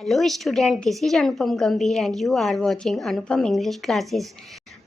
Hello student, this is Anupam Gambhir and you are watching Anupam English classes.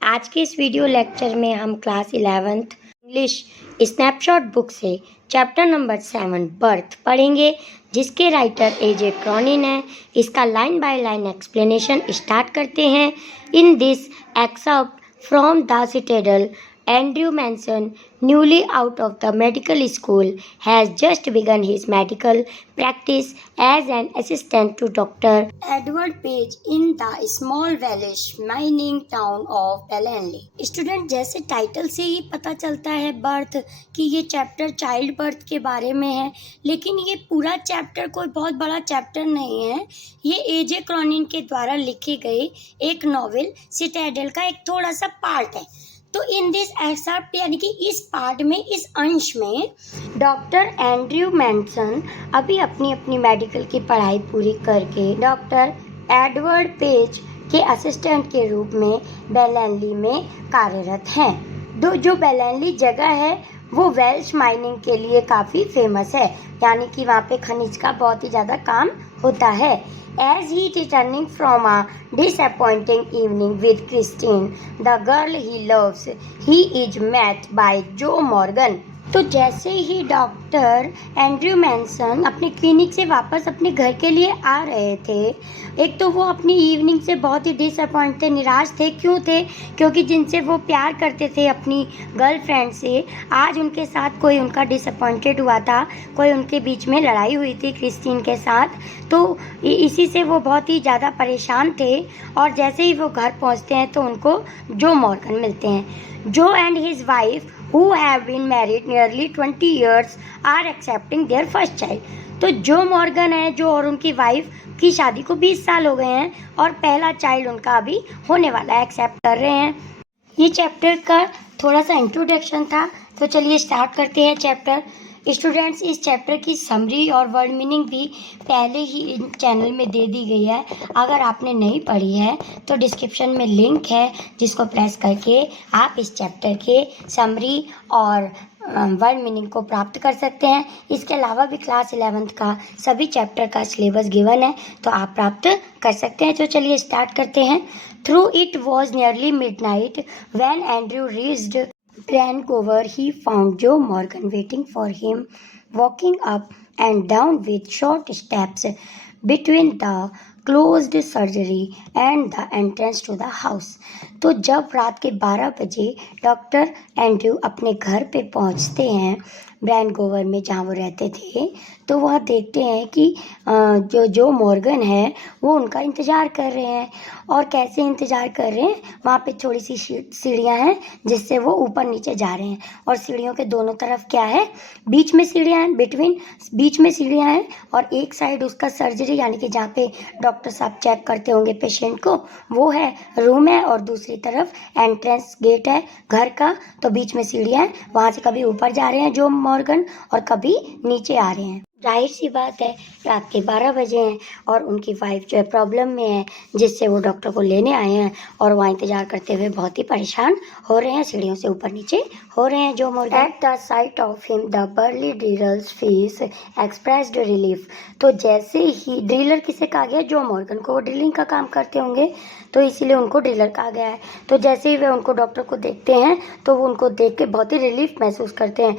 आज के इस video lecture में हम class 11th English Snapshot book से चैप्टर नंबर 7 बर्थ पढ़ेंगे, जिसके राइटर एजे क्रॉनिन है। इसका line by line explanation start करते हैं। In this excerpt from the Citadel, Andrew Manson, newly out of the medical school, has just begun his medical practice as an assistant to Dr. Edward Page in the small Welsh mining town of Ballynley. Student, जैसे title से ही पता चलता है birth कि ये chapter child birth के बारे में है, लेकिन ये पूरा चैप्टर कोई बहुत बड़ा चैप्टर नहीं है। ये एजे क्रॉनिन के द्वारा लिखे गए एक नॉवेल सिटाडेल का एक थोड़ा सा पार्ट है। तो इन दिस एक्सर्प्ट यानी कि इस पार्ट में, इस अंश में डॉक्टर एंड्रयू मैनसन अभी अपनी अपनी मेडिकल की पढ़ाई पूरी करके डॉक्टर एडवर्ड पेज के असिस्टेंट के रूप में बेलैनली में कार्यरत हैं। जो बेलैनली जगह है वो वेल्श माइनिंग के लिए काफ़ी फेमस है, यानी कि वहाँ पे खनिज का बहुत ही ज़्यादा काम होता है। As he returning from a disappointing evening with Christine, the girl he loves, he is met by Joe Morgan. तो जैसे ही डॉक्टर एंड्रयू मैनसन अपने क्लिनिक से वापस अपने घर के लिए आ रहे थे, एक तो वो अपनी इवनिंग से बहुत ही डिसअपॉइंट थे, निराश थे। क्यों थे? क्योंकि जिनसे वो प्यार करते थे अपनी गर्लफ्रेंड से, आज उनके साथ कोई उनका डिसअपॉइंटेड हुआ था, कोई उनके बीच में लड़ाई हुई थी क्रिस्टीन के साथ। तो इसी से वो बहुत ही ज़्यादा परेशान थे। और जैसे ही वो घर पहुंचते हैं तो उनको जो मॉर्गन मिलते हैं। जो and his wife who have been married nearly 20 years are accepting their first child. तो जो मॉर्गन है, जो और उनकी वाइफ की शादी को 20 साल हो गए हैं और पहला चाइल्ड उनका अभी होने वाला है, एक्सेप्ट कर रहे हैं। ये चैप्टर का थोड़ा सा इंट्रोडक्शन था, तो चलिए स्टार्ट करते हैं चैप्टर। स्टूडेंट्स, इस चैप्टर की समरी और वर्ड मीनिंग भी पहले ही इन चैनल में दे दी गई है। अगर आपने नहीं पढ़ी है तो डिस्क्रिप्शन में लिंक है, जिसको प्रेस करके आप इस चैप्टर के समरी और वर्ड मीनिंग को प्राप्त कर सकते हैं। इसके अलावा भी क्लास 11th का सभी चैप्टर का सिलेबस गिवन है, तो आप प्राप्त कर सकते हैं। तो चलिए स्टार्ट करते हैं। Through it was nearly midnight when Andrew reached Brancover, he found Joe Morgan waiting for him, walking up and down with short steps between the closed surgery and the entrance to the house. तो जब रात के 12 बजे doctor Andrew अपने घर पे पहुंचते हैं, ब्रैनकोवर में जहाँ वो रहते थे, तो वह देखते हैं कि जो मॉर्गन है वो उनका इंतज़ार कर रहे हैं। और कैसे इंतज़ार कर रहे हैं? वहाँ पे थोड़ी सी सीढ़ियाँ हैं जिससे वो ऊपर नीचे जा रहे हैं, और सीढ़ियों के दोनों तरफ क्या है? बीच में सीढ़ियाँ हैं, बीच में सीढ़ियाँ हैं, और एक साइड उसका सर्जरी यानी कि जहाँ पे डॉक्टर साहब चेक करते होंगे पेशेंट को, वो है, रूम है, और दूसरी तरफ एंट्रेंस गेट है घर का। तो बीच में सीढ़ियाँ हैं, वहाँ से कभी ऊपर जा रहे हैं जो मॉर्गन और कभी नीचे आ रहे हैं। जाहिर सी बात है, रात के 12 बजे हैं और उनकी वाइफ जो है प्रॉब्लम में है, जिससे वो डॉक्टर को लेने आए हैं और वहाँ इंतजार करते हुए बहुत ही परेशान हो रहे हैं, सीढ़ियों से ऊपर नीचे हो रहे हैं जो Morgan. At the sight of him the burly drillers face expressed relief. तो जैसे ही ड्रिलर किसे कहा गया? जो मॉर्गन को, वो ड्रिलिंग का काम करते होंगे तो इसीलिए उनको ड्रिलर कहा गया है। तो जैसे ही वे उनको डॉक्टर को देखते हैं तो वो उनको देख के बहुत ही रिलीफ महसूस करते हैं।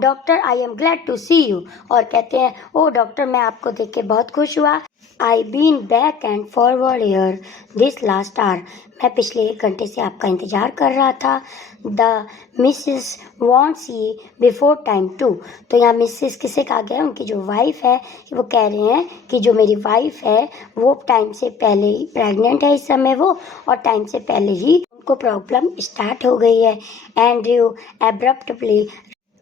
Doctor, I am glad to see you. और कहते हैं, ओ डॉक्टर, मैं आपको देख के बहुत खुश हुआ। I been back and forward here this last hour. मैं पिछले 1 घंटे से आपका इंतजार कर रहा था। द मिसेस वॉन्ट्स ये बिफोर टाइम टू। तो यहाँ मिसेस किसे कहा गया? उनकी जो वाइफ है, वो कह रहे हैं कि जो मेरी वाइफ है वो टाइम से पहले ही प्रेग्नेंट है इस समय वो, और टाइम से पहले ही उनको प्रॉब्लम स्टार्ट हो गई है। Andrew abruptly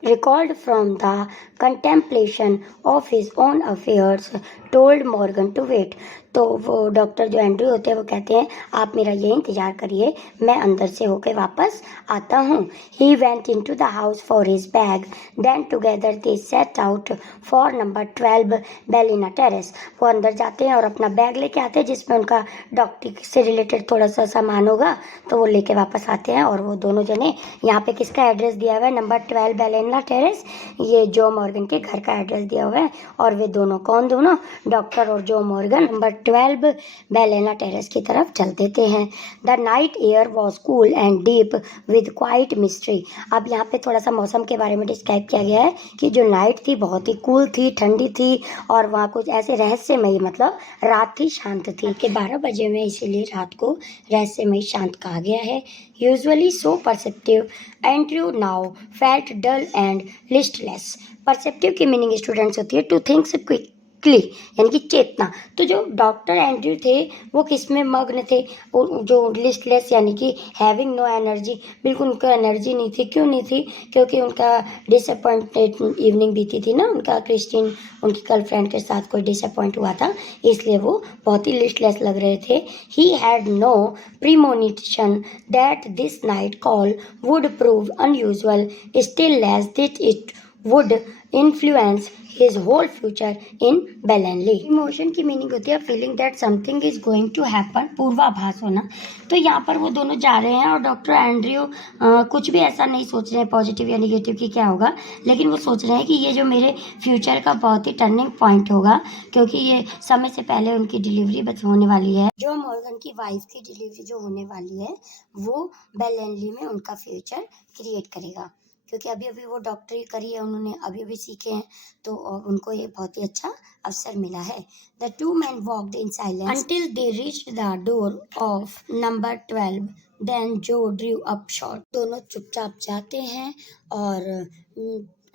recalled from the contemplation of his own affairs, told Morgan to wait. तो वो डॉक्टर जो एंड्रयू होते हैं वो कहते हैं, आप मेरा ये इंतज़ार करिए, मैं अंदर से होके वापस आता हूँ। He went into the house for his bag, then together they set out for number 12 Belina Terrace. वो अंदर जाते हैं और अपना बैग लेके आते हैं जिसमें उनका डॉक्टरी से रिलेटेड थोड़ा सा सामान होगा, तो वो लेके वापस आते हैं। और वो दोनों जने, यहाँ पे किसका एड्रेस दिया हुआ है? Number 12 Belina Terrace. ये जो मॉर्गन के घर का एड्रेस दिया हुआ है और वे दोनों डॉक्टर और जो मॉर्गन नंबर 12 बेलेना टेरेस की तरफ चल देते हैं। The night air was cool and deep with quite mystery. अब यहाँ पे थोड़ा सा मौसम के बारे में डिस्क्राइब किया गया है कि जो नाइट थी बहुत ही कूल थी, ठंडी थी और वहाँ कुछ ऐसे रहस्यमयी, मतलब रात थी, शांत थी कि 12 बजे में, इसीलिए रात को रहस्यमयी शांत कहा गया है। Usually so perceptive, Andrew now felt dull and listless. Perceptive की मीनिंग स्टूडेंट्स होती है टू थिंक्स क्विकली, यानी कि चेतना। तो जो डॉक्टर एंड्रयू थे वो किस में मग्न थे, जो लिस्टलेस यानी कि हैविंग नो एनर्जी, बिल्कुल उनका एनर्जी नहीं थी। क्यों नहीं थी? क्योंकि उनका डिसअपॉइंटेड इवनिंग बीती थी ना, उनका क्रिस्टीन उनकी गर्लफ्रेंड के साथ कोई डिसअपॉइंट हुआ था, इसलिए वो बहुत ही लिस्टलेस लग रहे थे। He had no premonition that this night call would prove unusual, still less that it would influence his whole future in Bellonly। Emotion की मीनिंग होती है feeling that something is going to happen, पूर्वाभास होना। तो यहाँ पर वो दोनों जा रहे हैं और डॉक्टर एंड्रयू कुछ भी ऐसा नहीं सोच रहे हैं पॉजिटिव या निगेटिव कि क्या होगा, लेकिन वो सोच रहे हैं कि ये जो मेरे फ्यूचर का बहुत ही टर्निंग पॉइंट होगा, क्योंकि ये समय से पहले उनकी डिलीवरी बस होने वाली है। जो मॉर्गन की वाइफ की डिलीवरी जो होने वाली है वो बेलेनली में उनका फ्यूचर क्रिएट करेगा, क्योंकि अभी अभी वो डॉक्टरी करी है उन्होंने, अभी अभी सीखे हैं, तो उनको ये बहुत ही अच्छा अवसर मिला है। The two men walked in silence until they reached the door of number 12, then Joe drew up short. दोनों चुपचाप जाते हैं और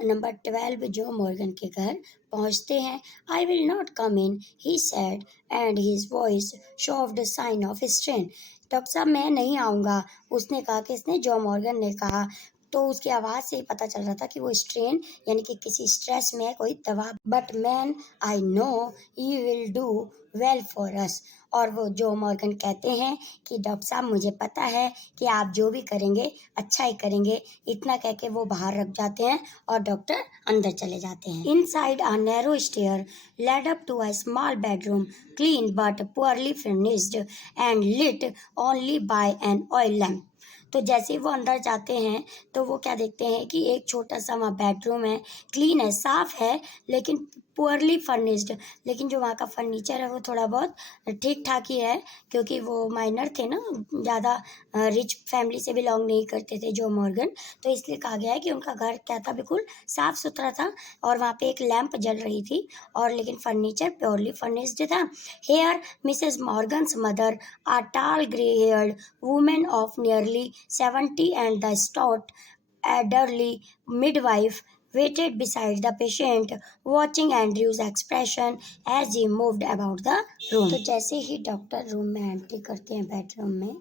नंबर 12 जो मॉर्गन के घर पहुंचते हैं। I will not come in, he said and his voice showed sign of strain. Doctor साहब मैं नहीं आऊँगा, उसने कहा। किसने? जो मॉर्गन ने कहा। तो उसकी आवाज़ से ही पता चल रहा था कि वो स्ट्रेन यानी कि किसी स्ट्रेस में, कोई दबाव। But man I know you will do well for us. और वो जो मॉर्गन कहते हैं कि डॉक्टर साहब मुझे पता है कि आप जो भी करेंगे अच्छा ही करेंगे। इतना कह के वो बाहर रख जाते हैं और डॉक्टर अंदर चले जाते हैं। Inside a narrow stair led up to a small bedroom, clean but poorly finished and lit only by an oil lamp. तो जैसे ही वो अंदर जाते हैं तो वो क्या देखते हैं कि एक छोटा सा वहाँ बेडरूम है, क्लीन है, साफ है, लेकिन पुअरली फर्निश्ड। लेकिन जो वहाँ का फर्नीचर है वो थोड़ा बहुत ठीक ठाक ही है, क्योंकि वो माइनर थे ना, ज़्यादा रिच फैमिली से बिलोंग नहीं करते थे जो मॉर्गन, तो इसलिए कहा गया है कि उनका घर क्या था, बिल्कुल साफ सुथरा था और वहाँ पे एक लैंप जल रही थी, और लेकिन फर्नीचर प्योरली फर्निश्ड था। Here Mrs Morgan's mother, a tall grey-haired woman of nearly 70, and the stout elderly midwife waited beside the patient, watching Andrew's expression as he moved about the room। तो जैसे ही doctor room में entry करते हैं bedroom में,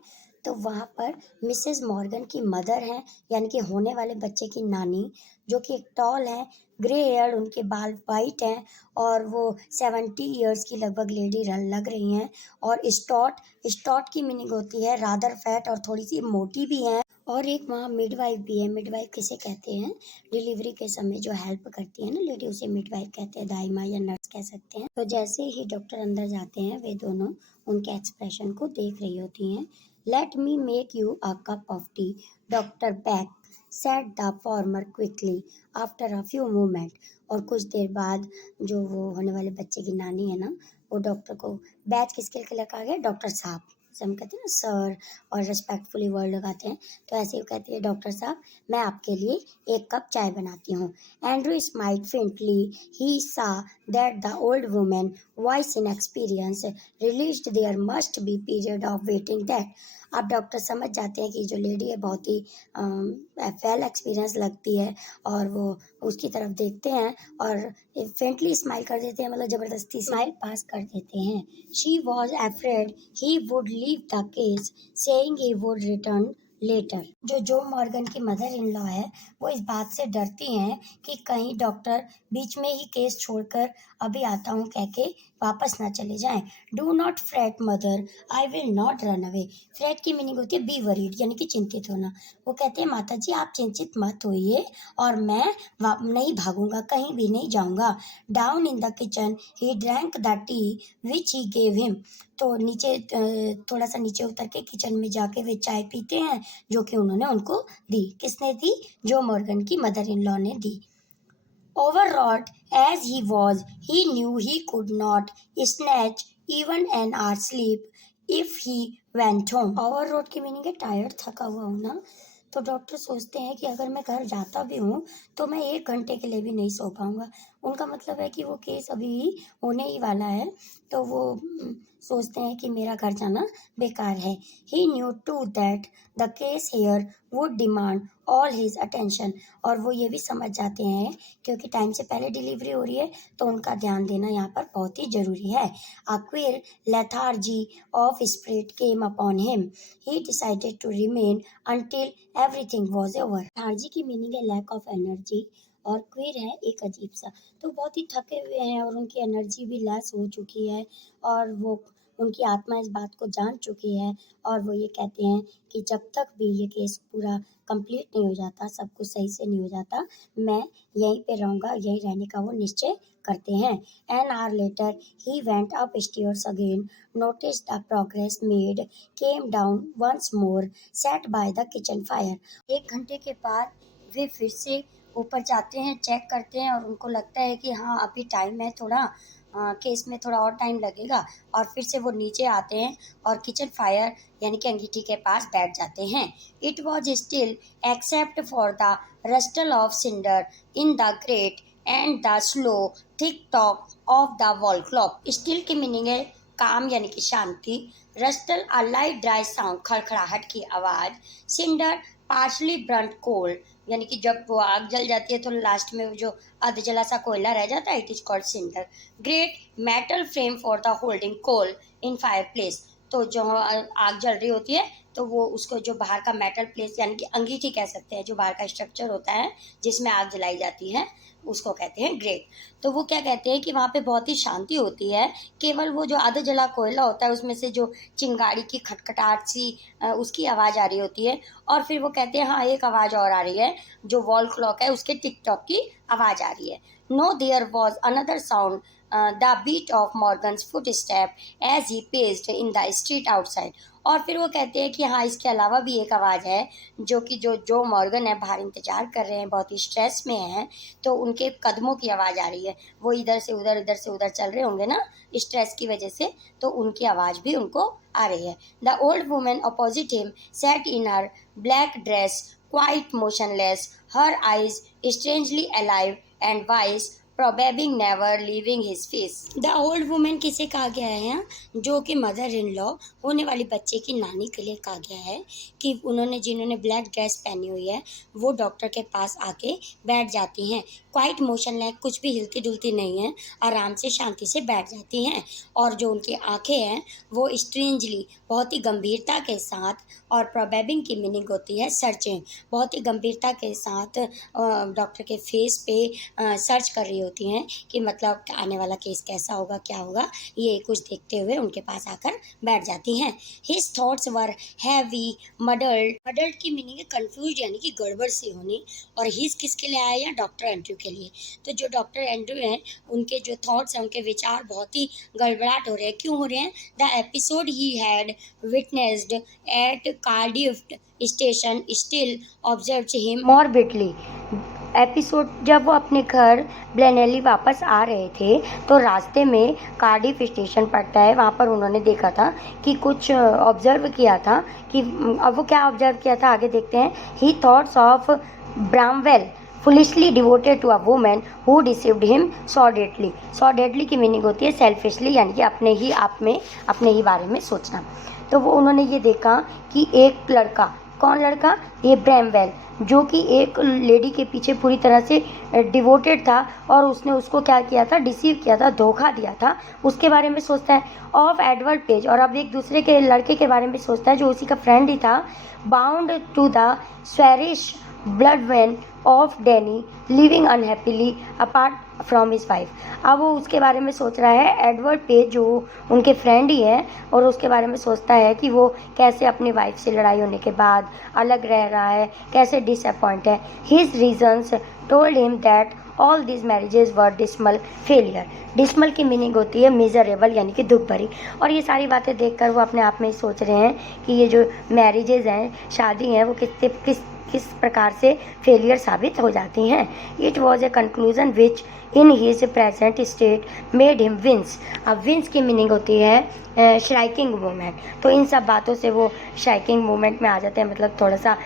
तो वहाँ पर Mrs Morgan की मदर हैं, यानी कि होने वाले बच्चे की नानी, जो कि एक टॉल है, ग्रे हेयर, उनके बाल वाइट हैं और वो 70 ईयर्स की लगभग लेडी लग रही हैं। और स्टॉट की मीनिंग होती है रादर फैट, और थोड़ी सी मोटी भी हैं। और एक वहाँ मिडवाइफ भी है। मिडवाइफ किसे कहते हैं? डिलीवरी के समय जो हेल्प करती है ना लेडी, उसे मिडवाइफ कहते हैं, दाई माँ या नर्स कह सकते हैं। तो जैसे ही डॉक्टर अंदर जाते हैं वे दोनों उनके एक्सप्रेशन को देख रही होती हैं। Let me make you a cup of T, doctor back said the former quickly after a few moment. और कुछ देर बाद जो वो होने वाले बच्चे की नानी है ना, वो डॉक्टर को बैच किसके लिए कहा गया? डॉक्टर साहब, जैसे हम कहते हैं ना सर, और रिस्पेक्टफुली वर्ड लगाते हैं, तो ऐसे ही कहती है, डॉक्टर साहब मैं आपके लिए एक कप चाय बनाती हूँ। Andrew smiled faintly, he saw that the old woman wise in experience released there must be period of waiting that. अब डॉक्टर समझ जाते हैं कि जो लेडी है बहुत ही वेल एक्सपीरियंस लगती है, और वो उसकी तरफ देखते हैं और फ्रेंडली स्माइल कर देते हैं, मतलब ज़बरदस्ती स्माइल पास कर देते हैं। She was afraid he would leave the case, saying he would return later. जो मॉर्गन की मदर इन लॉ है वो इस बात से डरती हैं कि कहीं डॉक्टर बीच में ही केस छोड़कर अभी आता हूँ कह के वापस ना चले जाएं। Do not freight mother, I will not run away. Freight की मीनिंग होती है बी वरीड, यानी कि चिंतित होना। वो कहते हैं माता जी आप चिंतित मत होइए और मैं नहीं भागूंगा, कहीं भी नहीं जाऊंगा। Down in the kitchen he drank the T which he gave him. तो नीचे थोड़ा सा नीचे उतर के किचन में जाके वे चाय पीते हैं जो कि उन्होंने उनको दी। किसने दी? जो मॉर्गन की मदर इन लॉ ने दी। Overwrought as he was, he knew he could not snatch even an hour's sleep if he went home. Overwrought की मीनिंग है टायर्ड, थका हुआ होना। तो डॉक्टर सोचते हैं कि अगर मैं घर जाता भी हूँ तो मैं 1 घंटे के लिए भी नहीं सो पाऊंगा। उनका मतलब है कि वो केस अभी होने ही वाला है, तो वो सोचते हैं कि मेरा घर जाना बेकार है। He knew too that the case here would demand all his attention, और वो ये भी समझ जाते हैं क्योंकि टाइम से पहले डिलीवरी हो रही है तो उनका ध्यान देना यहाँ पर बहुत ही जरूरी है। A queer lethargy of spirit came upon him. He decided to remain until everything was over. lethargy की मीनिंग है लैक ऑफ एनर्जी, और क्वीर है एक अजीब सा। तो बहुत ही थके हुए हैं और उनकी एनर्जी भी लेस हो चुकी है, और वो उनकी आत्मा इस बात को जान चुकी है, और वो ये कहते हैं कि जब तक भी ये केस पूरा कंप्लीट नहीं हो जाता, सब कुछ सही से नहीं हो जाता, मैं यहीं पे रहूँगा। यहीं रहने का वो निश्चय करते हैं। An hour later, he went upstairs again, noticed the progress made, came down once more, sat by the kitchen fire. 1 घंटे के बाद वे फिर से ऊपर जाते हैं, चेक करते हैं, और उनको लगता है कि हाँ अभी टाइम है थोड़ा, केस में थोड़ा और टाइम लगेगा, और फिर से वो नीचे आते हैं और किचन फायर यानी कि अंगीठी के पास बैठ जाते हैं। It was still except for the rustle of cinder in the grate and the slow thick tock of the wall clock. Still की मीनिंग है काम यानी कि शांति, rustle a light dry sound खड़खड़ाहट की आवाज, सिंडर पार्शली ब्रंट कोल यानी कि जब वो आग जल जाती है तो लास्ट में जो अध जला सा कोयला रह जाता है, it is called cinder. Grate metal frame for the holding coal in fireplace, तो जो आग जल रही होती है तो वो उसको जो बाहर का मेटल प्लेस यानी कि अंगीठी कह सकते हैं, जो बाहर का स्ट्रक्चर होता है जिसमें आग जलाई जाती है, उसको कहते हैं ग्रेट। तो वो क्या कहते हैं कि वहाँ पे बहुत ही शांति होती है, केवल वो जो आधा जला कोयला होता है उसमें से जो चिंगारी की खटखटाहट सी उसकी आवाज़ आ रही होती है, और फिर वो कहते हैं हाँ एक आवाज़ और आ रही है, जो वॉल क्लॉक है उसके टिक टॉक की आवाज़ आ रही है। No there was another sound the beat of Morgan's footstep as he paced in the street outside, और फिर वो कहते हैं कि हाँ इसके अलावा भी एक आवाज़ है जो कि जो मॉर्गन है बाहर इंतजार कर रहे हैं, बहुत ही स्ट्रेस में हैं, तो उनके कदमों की आवाज़ आ रही है, वो इधर से उधर चल रहे होंगे ना स्ट्रेस की वजह से, तो उनकी आवाज़ भी उनको आ रही है। The old women opposite him sat in her black dress quite motionless, her eyes strangely alive and wise, probably never leaving his face. The old woman किसे कहा गया है यहाँ, जो कि मदर इन लॉ होने वाली बच्चे की नानी के लिए कहा गया है कि जिन्होंने ब्लैक ड्रेस पहनी हुई है वो डॉक्टर के पास आके बैठ जाती हैं। क्वाइट मोशनलेस, कुछ भी हिलती डुलती नहीं है, आराम से शांति से बैठ जाती हैं, और जो उनकी आंखें हैं वो स्ट्रेंजली बहुत ही गंभीरता के साथ, और प्रोबेबिंग की मीनिंग होती है सर्चिंग, बहुत ही गंभीरता के साथ डॉक्टर के फेस पे सर्च कर रही होती हैं कि मतलब आने वाला केस कैसा होगा, क्या होगा, ये कुछ देखते हुए उनके पास आकर बैठ जाती हैं। हिज थॉट्स वर हैवी मडल्ड, मडल्ड की मीनिंग है कंफ्यूज यानी कि गड़बड़ सी होनी, और हिज किसके लिए आया या डॉक्टर एंड्रू के लिए। तो जो डॉक्टर एंड्रू हैं उनके जो थॉट्स हैं, उनके विचार बहुत ही गड़बड़ाहट हो रहे हैं। क्यों हो रहे हैं? The episode he had witnessed at Cardiff station still observed him morbidly. Episode जब वो अपने घर ब्लेनेली वापस आ रहे थे तो रास्ते में कार्डिफ स्टेशन पड़ता है, वहाँ पर उन्होंने देखा था कि कुछ ऑब्जर्व किया था कि अब वो क्या ऑब्जर्व किया था आगे देखते हैं। He thoughts of Bramwell foolishly devoted to a woman who deceived him sordidly. Sordidly की मीनिंग होती है सेल्फिशली यानी कि अपने ही आप में अपने ही बारे में सोचना। तो वो उन्होंने ये देखा कि एक लड़का, कौन लड़का? ये ब्रैमवेल, जो कि एक लेडी के पीछे पूरी तरह से डिवोटेड था, और उसने उसको क्या किया था? डिसीव किया था, धोखा दिया था, उसके बारे में सोचता है। ऑफ एडवर्ड पेज, और अब एक दूसरे के लड़के के बारे में सोचता है जो उसी का फ्रेंड ही था। Bound to the swarish Blodwen of Denny living unhappily apart from his wife. अब वो उसके बारे में सोच रहा है, एडवर्ड पेज जो उनके फ्रेंड ही है, और उसके बारे में सोचता है कि वो कैसे अपनी वाइफ से लड़ाई होने के बाद अलग रह रहा है, कैसे डिसअपॉइंट है। His reasons told him that all this marriages were dismal failure. Dismal की मीनिंग होती है मिजरेबल यानी कि दुख भरी, और ये सारी बातें देखकर वो अपने आप में ही सोच रहे हैं कि ये जो मैरिजेज हैं, शादी हैं, वो किस किस प्रकार से फेलियर साबित हो जाती हैं। It was a conclusion which in his present state made him wince. अब विंस की मीनिंग होती है श्राइकिंग मूवमेंट। तो इन सब बातों से वो श्राइकिंग मूवमेंट में आ जाते हैं, मतलब थोड़ा सा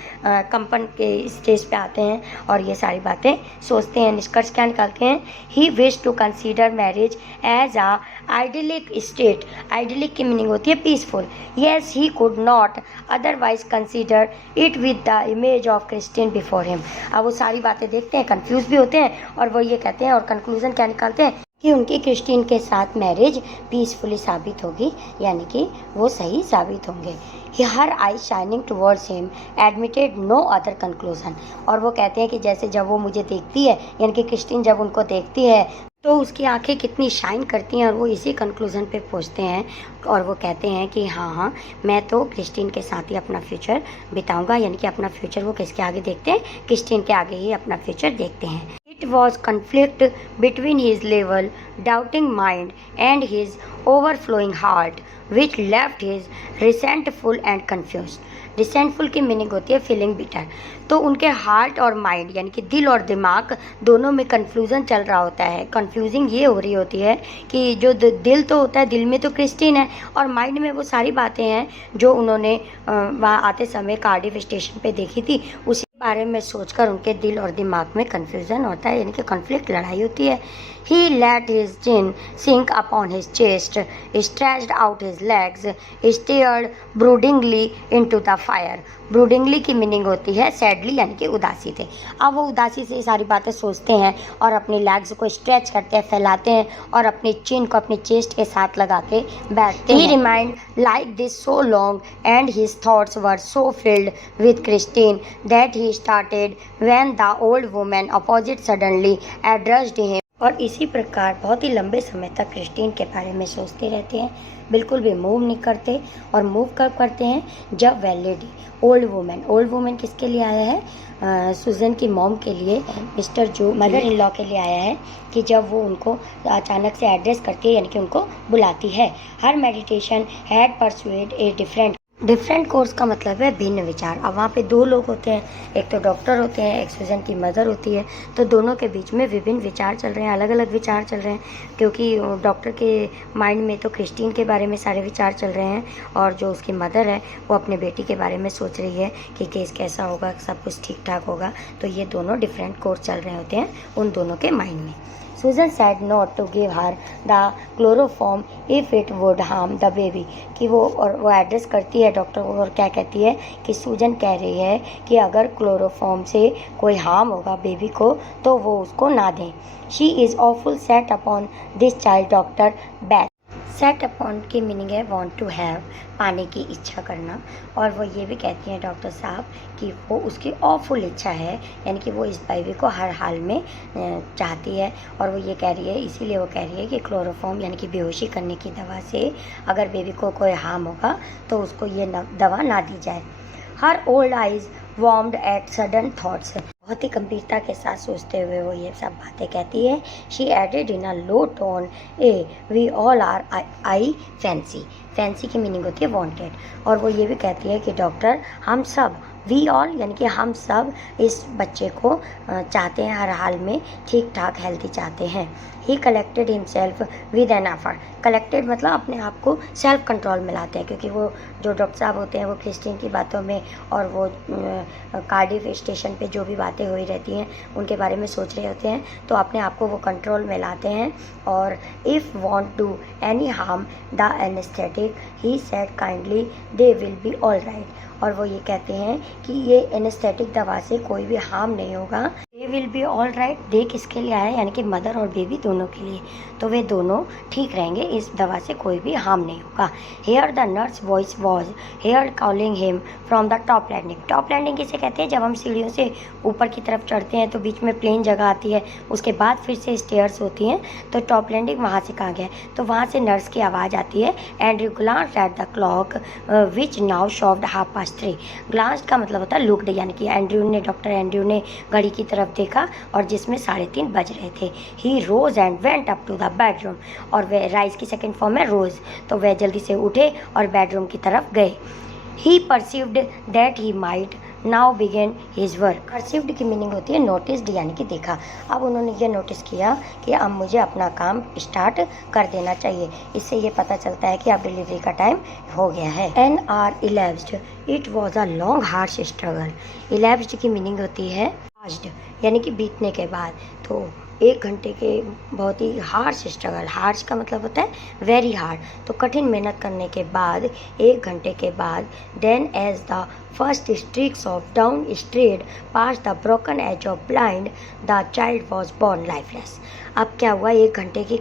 कंपन के स्टेज पे आते हैं और ये सारी बातें सोचते हैं। निष्कर्ष क्या निकालते हैं? He wish to consider marriage as a idyllic state. Idyllic की मीनिंग होती है peaceful. Yes he could not otherwise consider it with the image of Christian before him. अब वो सारी बातें देखते हैं, कंफ्यूज भी होते हैं और वो ये कहते हैं और कंक्लूजन क्या निकालते हैं कि उनकी क्रिस्टियन के साथ मैरिज पीसफुली साबित होगी, यानी कि वो सही साबित होंगे। Her eye shining towards him admitted no other conclusion. और वो कहते हैं कि जैसे जब वो मुझे देखती है, यानी कि क्रिस्टियन जब उनको देखती है तो उसकी आंखें कितनी शाइन करती हैं और वो इसी कंक्लूजन पे पहुंचते हैं और वो कहते हैं कि हाँ मैं तो क्रिस्टियन के साथ ही अपना फ्यूचर बिताऊंगा, यानी कि अपना फ्यूचर वो किसके आगे देखते हैं? क्रिस्टियन के आगे ही अपना फ्यूचर देखते हैं। It was conflict between his level, doubting mind and his overflowing heart, which left his resentful and confused. Resentful की मीनिंग होती है फीलिंग बिटर। तो उनके हार्ट और माइंड, यानी कि दिल और दिमाग दोनों में कन्फ्यूज़न चल रहा होता है। कन्फ्यूजिंग ये हो रही होती है कि जो दिल तो होता है, दिल में तो क्रिस्टियन है और माइंड में वो सारी बातें हैं जो उन्होंने वहाँ आते समय कार्डिफ स्टेशन पे देखी थी, उसी बारे में सोचकर उनके दिल और दिमाग में कन्फ्यूज़न होता है, यानी कि कॉन्फ्लिक्ट, लड़ाई होती है। He let his chin sink upon his chest, stretched out his legs, stared broodingly into the fire. ब्रूडिंगली की मीनिंग होती है सैडली, यानी कि उदासी थे। अब वो उदासी से सारी बातें सोचते हैं और अपनी लेग्स को स्ट्रेच करते हैं, फैलाते हैं और अपनी चिन को अपनी चेस्ट के साथ लगा के बैठते हैं। He remained like this so long and his thoughts were so filled with Christine that he started when the old woman opposite suddenly addressed him. और इसी प्रकार बहुत ही लंबे समय तक क्रिस्टीन के बारे में सोचते रहते हैं, बिल्कुल भी मूव नहीं करते। और मूव कब करते हैं? जब वह लेडी ओल्ड वुमेन किसके लिए आया है? सुजन की मॉम के लिए, मिस्टर जो मदर इन लॉ के लिए आया है, कि जब वो उनको अचानक से एड्रेस करती है, यानी कि उनको बुलाती है। Her meditation had persuaded a different course का मतलब है भिन्न विचार। अब वहाँ पे दो लोग होते हैं, एक तो डॉक्टर होते हैं, एक सुजन की मदर होती है। तो दोनों के बीच में विभिन्न विचार चल रहे हैं, अलग अलग विचार चल रहे हैं, क्योंकि डॉक्टर के माइंड में तो क्रिस्टीन के बारे में सारे विचार चल रहे हैं और जो उसकी मदर है वो अपने बेटी के बारे में सोच रही है कि केस कैसा होगा, सब कुछ ठीक ठाक होगा। तो ये दोनों डिफरेंट कोर्स चल रहे होते हैं उन दोनों के माइंड में। Susan said not to give her the chloroform if it would harm the baby। कि वो एड्रेस करती है डॉक्टर को और क्या कहती है कि सूजन कह रही है कि अगर क्लोरोफॉर्म से कोई हार्म होगा बेबी को तो वो उसको ना दें। She is awful set upon this child, doctor bat. Set upon की मीनिंग है वांट टू हैव, पाने की इच्छा करना। और वो ये भी कहती हैं डॉक्टर साहब कि वो उसकी ऑफुल इच्छा है, यानी कि वो इस बेबी को हर हाल में चाहती है। और वो ये कह रही है, इसीलिए वो कह रही है कि क्लोरोफॉर्म यानी कि बेहोशी करने की दवा से अगर बेबी को कोई हार्म होगा तो उसको ये दवा ना दी जाए। Her old eyes warmed at sudden thoughts. बहुत ही गंभीरता के साथ सोचते हुए वो ये सब बातें कहती है। She added in a low tone we all are I fancy की मीनिंग होती है वांटेड। और वो ये भी कहती है कि डॉक्टर हम सब, वी ऑल यानी कि हम सब इस बच्चे को चाहते हैं, हर हाल में ठीक ठाक हेल्थी चाहते हैं। ही collected himself with an effort. Collected मतलब अपने आप को सेल्फ कंट्रोल में लाते हैं, क्योंकि वो जो डॉक्टर साहब होते हैं वो क्रिस्टीन की बातों में और वो कार्डिफ स्टेशन पे जो भी बातें हुई रहती हैं उनके बारे में सोच रहे होते हैं, तो अपने आप को वो कंट्रोल में लाते हैं। और if want do any harm the anaesthetic he said kindly they will be all right. और वो ये कहते हैं कि ये एनेस्थेटिक दवा से कोई भी हार्म नहीं होगा। They will be all right, they किसके लिए आया, यानी कि मदर और बेबी दोनों के लिए, तो वे दोनों ठीक रहेंगे, इस दवा से कोई भी हार्म नहीं होगा। Here the nurse voice was here calling him from the top landing. Top landing किसे कहते हैं? जब हम सीढ़ियों से ऊपर की तरफ चढ़ते हैं तो बीच में प्लेन जगह आती है, उसके बाद फिर से स्टेयर्स होती हैं, तो टॉप लैंडिंग वहाँ से कहा गया। तो वहाँ से नर्स की आवाज़ आती है। Andrew glanced at the clock which now showed 3:30। Glanced का मतलब होता है लुक्ड, यानी कि डॉक्टर एंड्रयू ने घड़ी की तरफ देखा और जिसमें 3:30 बज रहे थे। He rose and went up to the bedroom. और वह राइज की सेकंड फॉर्म है रोज, तो वह जल्दी से उठे और बेडरूम की तरफ गए। He perceived that he might now begin his work. Perceived की मीनिंग होती है नोटिस्ड यानी कि देखा। अब उन्होंने ये नोटिस किया कि अब मुझे अपना काम स्टार्ट कर देना चाहिए। इससे ये पता चलता है कि अब डिलीवरी का टाइम हो गया है। An hour elapsed, it was a long harsh struggle. Elapsed की मीनिंग होती है पास्ड यानी कि बीतने के बाद। तो 1 घंटे के बहुत ही हार्श स्ट्रगल, हार्श का मतलब होता है वेरी हार्ड, तो कठिन मेहनत करने के बाद 1 घंटे के बाद then as the first streaks of dawn strayed past the broken edge of blind the child was born lifeless. अब क्या हुआ, 1 घंटे की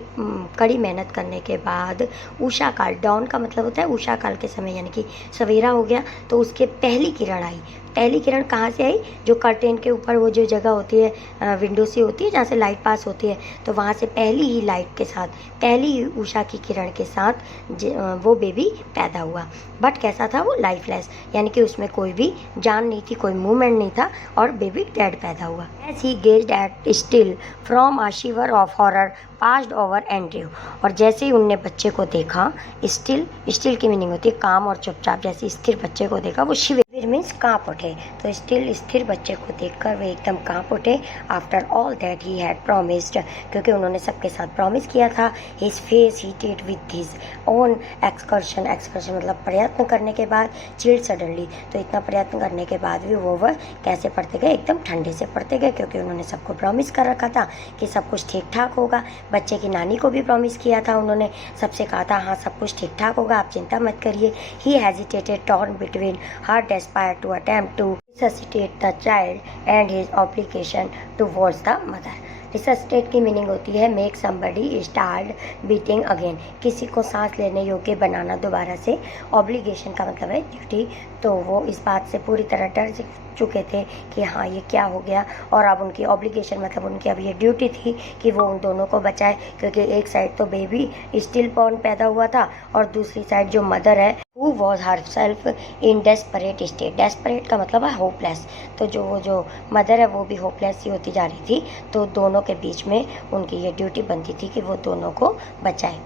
कड़ी मेहनत करने के बाद उषा काल, डाउन का मतलब होता है उषा काल के समय यानी कि सवेरा हो गया, तो उसके पहली किरण आई। पहली किरण कहाँ से आई, जो कर्टेन के ऊपर वो जो जगह होती है विंडो सी होती है जहाँ से लाइट पास होती है, तो वहाँ से पहली ही लाइट के साथ, पहली ही उषा की किरण के साथ वो बेबी पैदा हुआ। बट कैसा था वो, लाइफलेस यानी कि उसमें कोई भी जान नहीं थी, कोई मूवमेंट नहीं था और बेबी डेड पैदा हुआ। As he gazed at still from a shiver of horror passed over Andrew. और जैसे ही उनने बच्चे को देखा, स्टिल, स्टिल की मीनिंग होती है काम और चुपचाप, जैसे स्थिर बच्चे को देखा, वो शिविर मीन्स कांप उठे, तो स्टिल स्थिर बच्चे को देखकर वे एकदम कांप उठे। After all that he had promised, क्योंकि उन्होंने सबके साथ प्रॉमिस किया था। His face heated with his own excursion, excursion मतलब प्रयत्न करने के बाद, चिल्ड सडनली, तो इतना प्रयत्न करने के बाद भी वो कैसे पढ़ते गए, एकदम ठंडे से पढ़ते गए, क्योंकि उन्होंने सबको प्रॉमिस कर रखा था कि सब कुछ ठीक ठाक होगा। बच्चे की नानी को भी प्रॉमिस किया था, उन्होंने सबसे कहा था हाँ सब कुछ ठीक ठाक होगा, आप चिंता मत करिए। He hesitated torn between her despair to attempt to resuscitate the child and his obligation towards the mother. Resuscitate की मीनिंग होती है make somebody start beating again, किसी को सांस लेने योग्य बनाना दोबारा से। ऑब्लिगेशन का मतलब है ड्यूटी, तो वो इस बात से पूरी तरह डर चुके थे कि हाँ ये क्या हो गया, और अब उनकी ऑब्लिगेशन मतलब उनकी अब ये ड्यूटी थी कि वो उन दोनों को बचाए, क्योंकि एक साइड तो बेबी स्टिल बॉर्न पैदा हुआ था और दूसरी साइड जो मदर है who was herself in desperate state। desperate का मतलब है होपलेस, तो जो मदर है वो भी होपलेस सी होती जा रही थी, तो दोनों के बीच में उनकी ये ड्यूटी बनती थी कि वो दोनों को बचाए।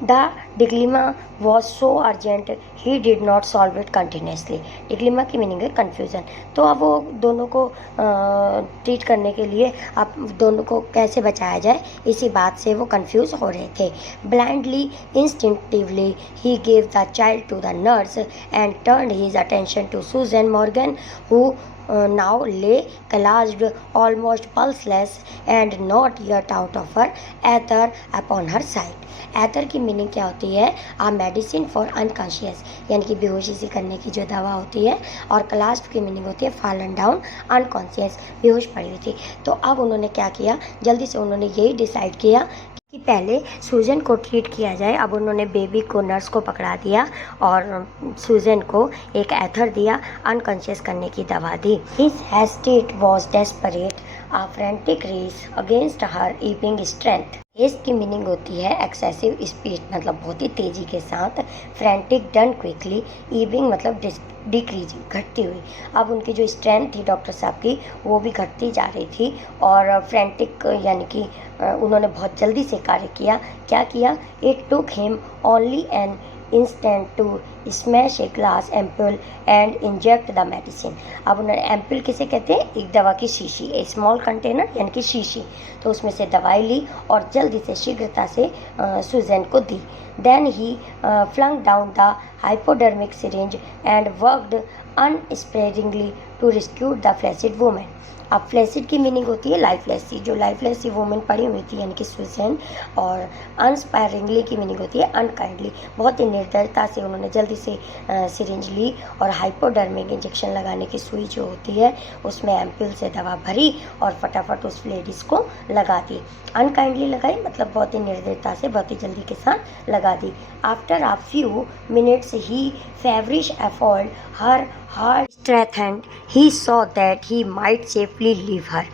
The dilemma was so urgent he did not solve it continuously. Dilemma की मीनिंग है कन्फ्यूज़न, तो अब वो दोनों को ट्रीट करने के लिए अब दोनों को कैसे बचाया जाए, इसी बात से वो कंफ्यूज हो रहे थे। Blindly instinctively he gave the child to the nurse and turned his attention to Susan Morgan who now lay clasped, almost pulseless and not yet out of her ether upon her side। एथर की meaning क्या होती है, आ medicine for unconscious यानी कि बेहोशी सी करने की जो दवा होती है, और क्लास्प की मीनिंग होती है फॉलन डाउन अनकॉन्शियस, बेहोश पड़ी हुई थी। तो अब उन्होंने क्या किया, जल्दी से उन्होंने यही डिसाइड किया कि पहले सूजन को ट्रीट किया जाए। अब उन्होंने बेबी को नर्स को पकड़ा दिया और सूजन को एक एथर दिया, अनकॉन्शियस करने की दवा दी। His state was desperate, a frantic race against her ebbing strength. Haste की मीनिंग होती है एक्सेसिव स्पीड मतलब बहुत ही तेज़ी के साथ, फ्रेंटिक डन क्विकली, ईबिंग मतलब डिक्रीजिंग घटती हुई। अब उनकी जो स्ट्रेंथ थी डॉक्टर साहब की वो भी घटती जा रही थी, और फ्रेंटिक यानी कि उन्होंने बहुत जल्दी से कार्य किया। क्या किया, it took him only an instant to smash a glass ampoule and inject the medicine. अब उन्होंने एम्पुल किसे कहते हैं, एक दवा की शीशी, ए स्मॉल कंटेनर यानी कि शीशी, तो उसमें से दवाई ली और जल्दी से शीघ्रता से सुजैन को दी। Then he flung down the hypodermic syringe and worked unsparingly to rescue the flaccid woman. अब फ्लैसिड की मीनिंग होती है लाइफलेस सी, जो लाइफलेस सी वुमेन पड़ी हुई थी यानी कि सुजैन, और अनस्पायरिंगली की मीनिंग होती है अनकाइंडली, बहुत ही निर्दयता से उन्होंने जल्दी से सिरिंज ली और हाइपोडर्मिक इंजेक्शन लगाने की सुई जो होती है उसमें एम्पुल से दवा भरी और फटाफट उस लेडीज़ को लगा दी। अनकाइंडली लगाई मतलब बहुत ही निर्दयता से बहुत ही जल्दी के साथ लगा दी। After a few minutes he feverish effort her heart strengthened he saw that he might safely leave her.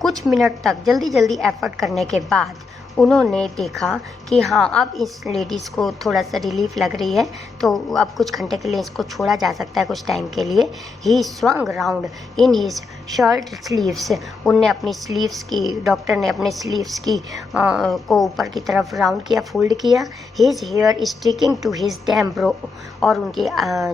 कुछ मिनट तक जल्दी एफर्ट करने के बाद उन्होंने देखा कि हाँ, अब इस लेडीज़ को थोड़ा सा रिलीफ लग रही है, तो अब कुछ घंटे के लिए इसको छोड़ा जा सकता है, कुछ टाइम के लिए। ही swung round in his shirt sleeves, उनने अपनी स्लीव्स की, डॉक्टर ने अपने स्लीव्स की को ऊपर की तरफ राउंड किया, फोल्ड किया। His hair sticking to his damp brow, और उनकी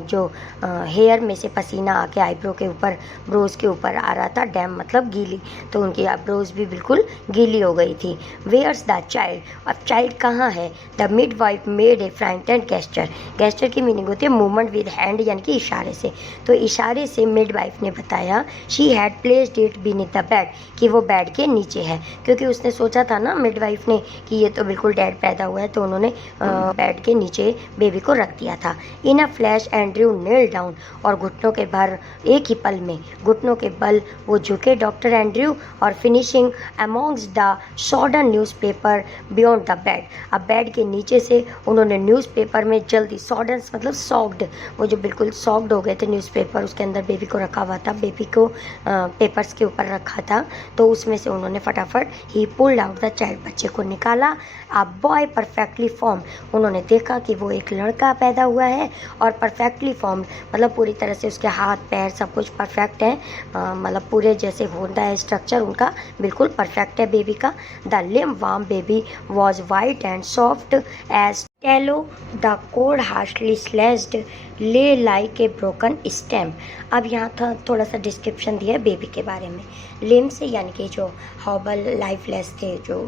जो हेयर में से पसीना आके आईब्रो के ऊपर, ब्रोज के ऊपर आ रहा था। डैम मतलब गीली, तो उनकी आईब्रोज भी बिल्कुल गीली हो गई थी। वेयर्स द चाइल्ड, अब चाइल्ड कहाँ है? The midwife made a frightened gesture, gesture की मीनिंग होती है मूवमेंट विद हैंड, यानी कि इशारे से। तो इशारे से मिडवाइफ ने बताया she had placed it beneath the bed, कि वो बेड के नीचे है, क्योंकि उसने सोचा था ना मिडवाइफ ने कि ये तो बिल्कुल डेड पैदा हुआ है, तो उन्होंने बेड के नीचे बेबी को रख दिया था। In a flash Andrew kneel down, और घुटनों के भर, एक ही पल में घुटनों के बल वो झुके डॉक्टर एंड्रयू, और finishing amongst the sodden newspaper beyond the bed, अब बेड के नीचे से उन्होंने न्यूज़पेपर में जल्दी, सॉडन्स मतलब सॉक्ड, वो जो बिल्कुल सॉक्ड हो गए थे न्यूज़पेपर, उसके अंदर बेबी को रखा हुआ था, बेबी को पेपर्स के ऊपर रखा था, तो उसमें से उन्होंने फटाफट ही पुल्ड आउट द चाइल्ड, बच्चे को निकाला। अ बॉय परफेक्टली फॉर्म, उन्होंने देखा कि वो एक लड़का पैदा हुआ है, और परफेक्टली फॉर्म मतलब पूरी तरह से उसके हाथ पैर सब कुछ परफेक्ट है, मतलब पूरे जैसे होता है स्ट्रक्चर उनका बिल्कुल परफेक्ट है बेबी का। The limp warm baby was white and soft as tallow, the cord harshly sliced lay like A broken stem. अब यहाँ था थोड़ा सा डिस्क्रिप्शन दिया है बेबी के बारे में। लिम से यानी कि जो हॉबल लाइफलेस थे, जो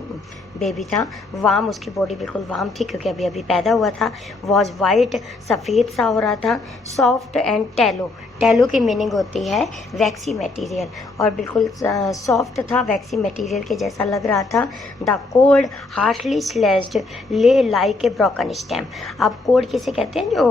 बेबी था, वार्म, उसकी बॉडी बिल्कुल वार्म थी क्योंकि अभी अभी पैदा हुआ था। वॉज वाइट, सफ़ेद सा हो रहा था। सॉफ्ट एंड टेलो, टेलो की मीनिंग होती है वैक्सी मटेरियल, और बिल्कुल सॉफ्ट था, वैक्सी मटेरियल के जैसा लग रहा था। The cord harshly sliced lay like A broken stem, अब कोड किसे कहते हैं? जो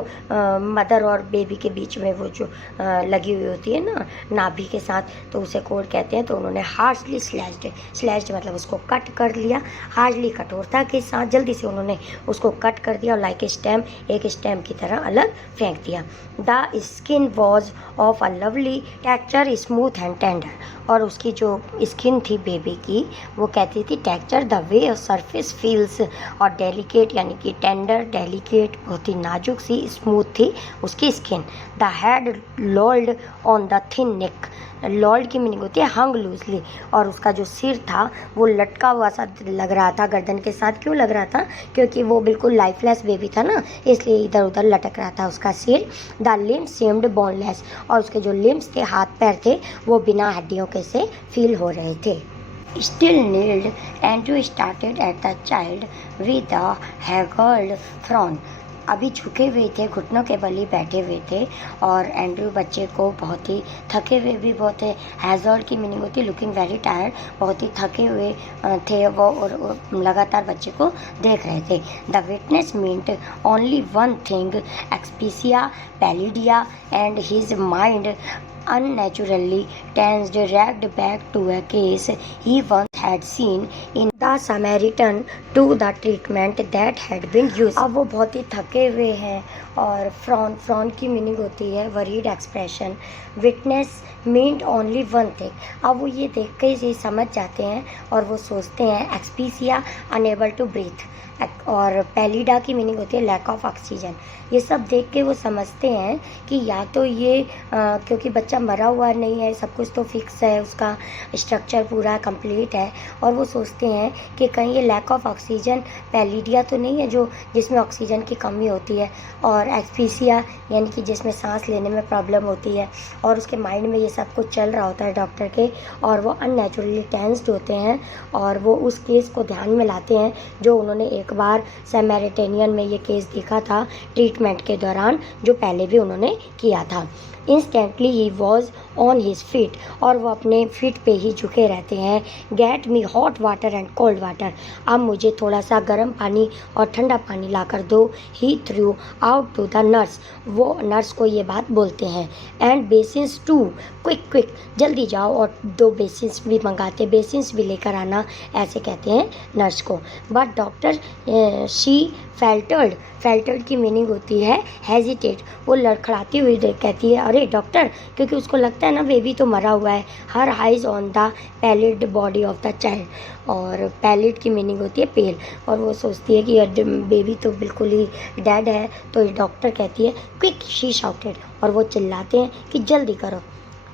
मदर और बेबी के बीच में वो जो लगी हुई होती है ना नाभि के साथ, तो उसे कोड कहते हैं। तो उन्होंने हार्शली स्लेस्ड, स्लेस्ड मतलब उसको कट कर लिया, हार्शली कठोरता के साथ जल्दी से उन्होंने उसको कट कर दिया, और लाइक ए स्टेम, एक स्टेम की तरह अलग फेंक दिया। The skin was of a lovely texture smooth and tender, और उसकी जो स्किन थी बेबी की, वो कहती थी texture the way surface feels, और डेलिकेट यानी कि टेंडर, डेलिकेट, बहुत ही नाजुक सी, स्मूथ थी उसकी skin. The head लॉल्ड on the thin नेक, लॉल्ड की मीनिंग होती है हंग लूजली, और उसका जो सिर था वो लटका हुआ सा लग रहा था गर्दन के साथ। क्यों लग रहा था? क्योंकि वो बिल्कुल लाइफलेस बेबी था ना, इसलिए इधर उधर लटक रहा था उसका सिर। द लिम्स सीम्ड बोनलेस, और उसके जो लिम्स थे, हाथ पैर थे, वो बिना हड्डियों के से फील हो रहे थे। Still kneeled, Andrew started at the child with a haggard frown. अभी झुके हुए थे, घुटनों के बल ही बैठे हुए थे, और एंड्रयू बच्चे को बहुत ही थके हुए भी बहुत है। हैज़र्ड की मीनिंग होती है लुकिंग वेरी टायर्ड, बहुत ही थके हुए थे वो, और लगातार बच्चे को देख रहे थे। The witness meant only one thing, asphyxia pallida, and his mind unnaturally tensed, dragged back to a case he once had seen in the Samaritan to the treatment that had been used. अब वो बहुत ही थके हुए हैं, और frown, frown की meaning होती है worried expression. Witness meant only one thing, अब वो ये देख के ये समझ जाते हैं और वो सोचते हैं। एक्सपीसिया अनेबल टू ब्रीथ, और पैलिडा की मीनिंग होती है लैक ऑफ ऑक्सीजन। ये सब देख के वो समझते हैं कि या तो ये क्योंकि बच्चा मरा हुआ नहीं है, सब कुछ तो फिक्स है, उसका स्ट्रक्चर पूरा कंप्लीट है, और वो सोचते हैं कि कहीं ये लैक ऑफ ऑक्सीजन पैलिडिया तो नहीं है जो जिसमें ऑक्सीजन की कमी होती है, और एक्सपीसिया यानी कि जिसमें सांस लेने में प्रॉब्लम होती है, और उसके माइंड में ये सब कुछ चल रहा होता है डॉक्टर के, और वो अननेचुरली टेंस्ड होते हैं, और वो उस केस को ध्यान में लाते हैं जो उन्होंने एक बार सैमारिटेनियन में ये केस देखा था ट्रीटमेंट के दौरान, जो पहले भी उन्होंने किया था। Instantly he was on his feet, और वो अपने फीट पे ही झुके रहते हैं। Get me hot water and cold water, अब मुझे थोड़ा सा गर्म पानी और ठंडा पानी ला कर दो। He threw out to the nurse, वो नर्स को ये बात बोलते हैं। And basins two, quick quick, जल्दी जाओ और 2 बेसिन्स भी मंगाते, बेसिन्स भी लेकर आना, ऐसे कहते हैं नर्स को। बट डॉक्टर शी फेल्टर्ड, फेल्टर्ड की मीनिंग होती है हेजिटेट, वो लड़खड़ाती हुई कहती है अरे डॉक्टर, क्योंकि उसको लगता है ना बेबी तो मरा हुआ है। Her eyes on the pallid body of the child, और पैलिड की मीनिंग होती है पेल, और वो सोचती है कि बेबी तो बिल्कुल ही डेड है। तो डॉक्टर कहती है क्विक, शी शाउटेड, और वो चिल्लाते हैं कि जल्दी करो।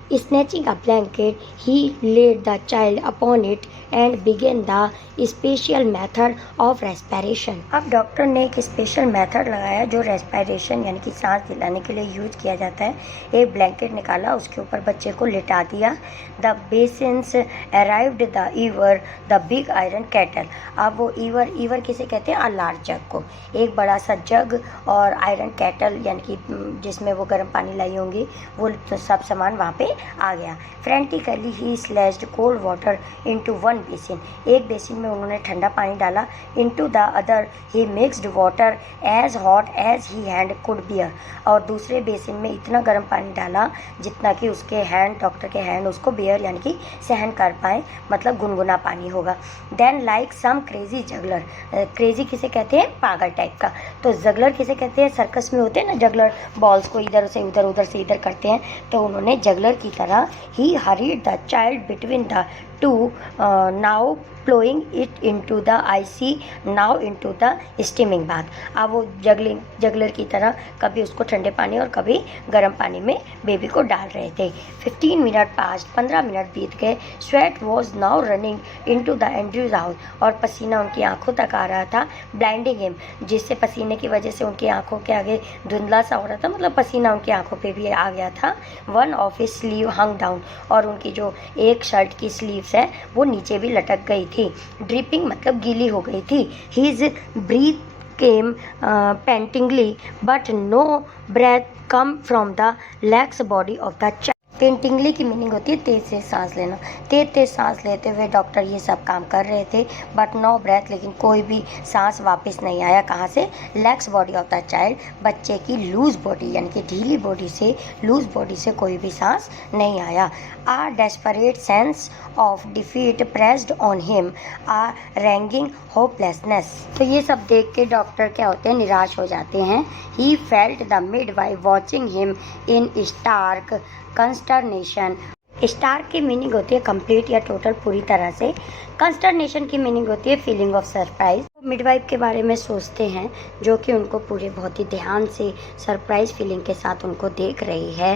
Snatching a blanket, he laid the child upon it and began the special method of respiration. अब डॉक्टर ने एक स्पेशल मेथड लगाया जो रेस्पिरेशन यानी कि सांस दिलाने के लिए यूज किया जाता है। एक ब्लैंकेट निकाला, उसके ऊपर बच्चे को लिटा दिया। The basins arrived the ईवर the big iron cattle. अब वो ईवर किसे कहते हैं? लार्ज जग को। एक बड़ा सा जग और आयरन कैटल यानी कि जिसमें वो गर्म पानी लाई होंगी, वो तो सब सामान वहाँ पे आ गया। Frantically he slashed cold water into one basin, एक बेसिन में उन्होंने ठंडा पानी डाला। Into the other he mixed water as hot as his hand could bear, और दूसरे बेसिन में इतना गर्म पानी डाला जितना कि उसके हैंड, डॉक्टर के हैंड उसको बियर यानी कि सहन कर पाए, मतलब गुनगुना पानी होगा। Then like some crazy juggler, crazy किसे कहते हैं? पागल टाइप का। तो जगलर किसे कहते हैं? सर्कस में होते हैं ना जगलर, बॉल्स को इधर से उधर, उधर से इधर करते हैं, तो उन्होंने जगलर की तरह he hurried the child between the two, now plunging it into the icy, now into the steaming bath. अब वो जगलर की तरह कभी उसको ठंडे पानी और कभी गर्म पानी में बेबी को डाल रहे थे। 15 मिनट पास, 15 मिनट बीत गए। Sweat was now running into the Andrews house, और पसीना उनकी आंखों तक आ रहा था। ब्लाइंडिंग हिम, जिससे पसीने की वजह से उनकी आंखों के आगे धुंधला सा हो रहा था, मतलब पसीना उनकी आंखों पे भी आ गया था। One of his sleeve hung down, और उनकी जो एक शर्ट की स्लीव्स है वो नीचे भी लटक गई थी। ड्रिपिंग मतलब गीली हो गई थी। His breath came pantingly but no breath come from the lax body of the child. Pantingly की मीनिंग होती है तेज से सांस लेना। तेज सांस लेते हुए डॉक्टर ये सब काम कर रहे थे, बट नो ब्रेथ, लेकिन कोई भी सांस वापस नहीं आया। कहाँ से? Lakhs body of the child, बच्चे की लूज बॉडी यानी कि ढीली बॉडी से, लूज बॉडी से कोई भी सांस नहीं आया। A desperate sense of defeat pressed on him, a raging hopelessness. तो ये सब देख के डॉक्टर क्या होते हैं? निराश हो जाते हैं। He felt the midwife watching him in stark consternation. Stark की मीनिंग होती है कंप्लीट या टोटल, पूरी तरह से। कंस्टर्नेशन की मीनिंग होती है फीलिंग ऑफ सरप्राइज। मिडवाइफ के बारे में सोचते हैं जो कि उनको पूरे बहुत ही ध्यान से सरप्राइज फीलिंग के साथ उनको देख रही है।